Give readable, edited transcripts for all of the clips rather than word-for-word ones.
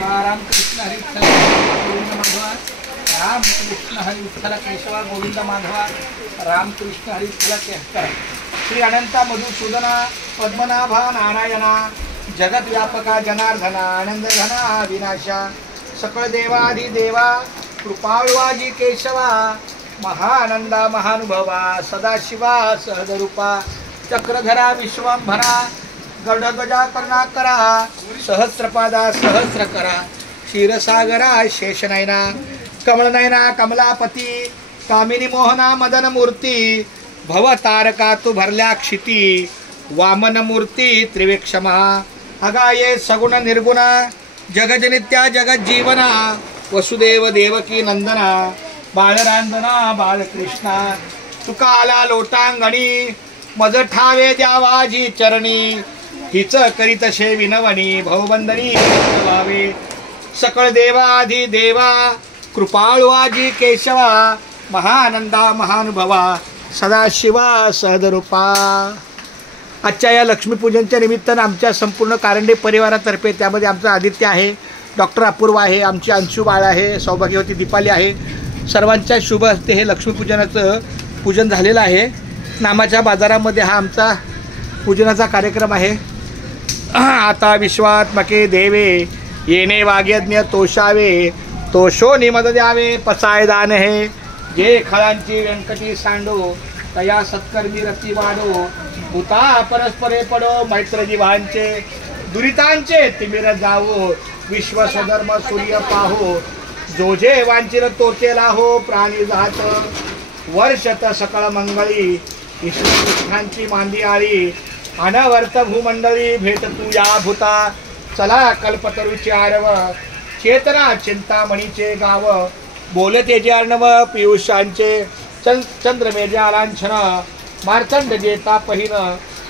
राम कृष्ण हरी विठ्ठल गोविंद माधवा राम कृष्ण हरी विठ्ठल केशवा गोविंद माधवा राम कृष्ण हरी विठ्ठल केशव श्री अनंता मधुसूदना पद्मनाभा नारायणा जगत व्यापका जनार्दना आनंद घना विनाशा सकळ देवाधिदेवा कृपाळवाजी केशवा महानंदा महानुभवा सदाशिवा सहजरूपा चक्रधरा विश्वांभरा गरुडध्वजा करुणाकरा सहस्रपादा सहस्रकरा क्षीरसागरा शेषनयना कमलनयना कमलापती कामिनी मोहना मदन मूर्ती भवतारका तू भरल्या क्षिती वामन मूर्ती त्रिवेक्षमा अगाये सगुण निर्गुणा जगजनित्या जगज्जीवना वसुदेव देवकी नंदना बाळरांजना बाळकृष्णा तुका आला लोटांगणी मज ठावे द्यावाजी चरणी हिच करीतशे विनवणी भवबंधनी व्हावे सकळ देवाधी देवा कृपाळवाजी केशवा महानंदा महानुभवा सदाशिवा सहजरूपा। आजच्या या लक्ष्मीपूजनच्या निमित्तानं आमच्या संपूर्ण कारंडे परिवारातर्फे त्यामध्ये आमचा आदित्य आहे, डॉक्टर अपूर्वा आहे, आमची अंशू बाळ आहे, सौभाग्यवती दीपाली आहे, सर्वांच्या शुभ हस्ते हे लक्ष्मीपूजनाचं पूजन झालेलं आहे। नामाच्या बाजारामध्ये हा आमचा पूजनाचा कार्यक्रम आहे। आता विश्वात्मके देवे येणे वाग्यज्ञ तोषावे तोषो निमद द्यावे पसाय दान हे जे खळांची व्यंकटी सांडो तया सत्कर्मी रती वाढो भूता परस्परे पडो मैत्र जीवांचे दुरितांचे तिमिर जावो विश्व स्वधर्म सूर्य पाहो जो जे वांचिर तोचे लाहो प्राणी जात वर्षत सकळ मंगळी ईश्वर कृष्णांची मांदी आळी अनवर्त भूमंडळी भेट तू या भूता चला कल्पतरूचे आरव चेतना चिंतामणीचे गाव बोलते जे अर्णव पियुषांचे चंद्रमेजा लांछन मार्तंड जेता पहिन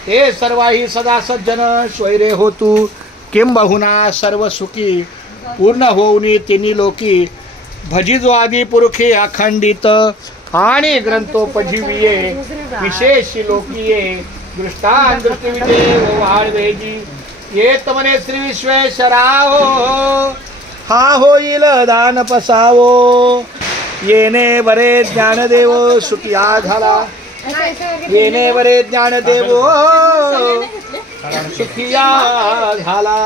हे सर्वाही सदा सज्जन स्वैरे हो तू किंबहुना सर्व सुखी पूर्ण होऊनी तिन्ही लोकी भजिजो आदी पुरुषे अखंडित आणि ग्रंथोपजीविये विशेष लोकीये दृष्टान दृष्टिविदे वाळवेजी येत मने श्री विश्वेश्वराओ हा होईल दान पसावो येणे बरे ज्ञानदेव सुखिया झाला येणे बरे ज्ञानदेव सुखिया झाला।